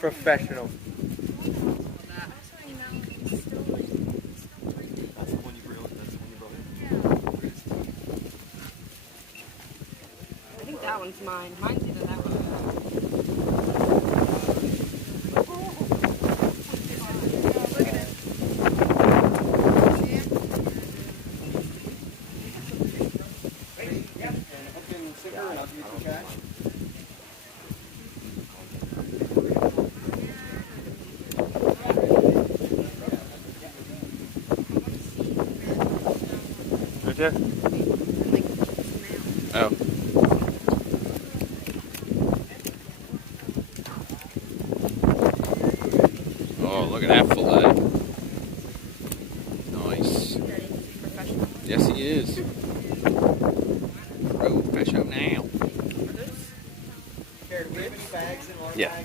Professional. That's the one you grilled. That's the one you brought in. I think that one's mine. Mine's either that one or that one. Look at it. Right there? Oh. Oh, look at that fillet. Nice. Yes, he is. Professional now. Paired ribs, bags, and Yeah.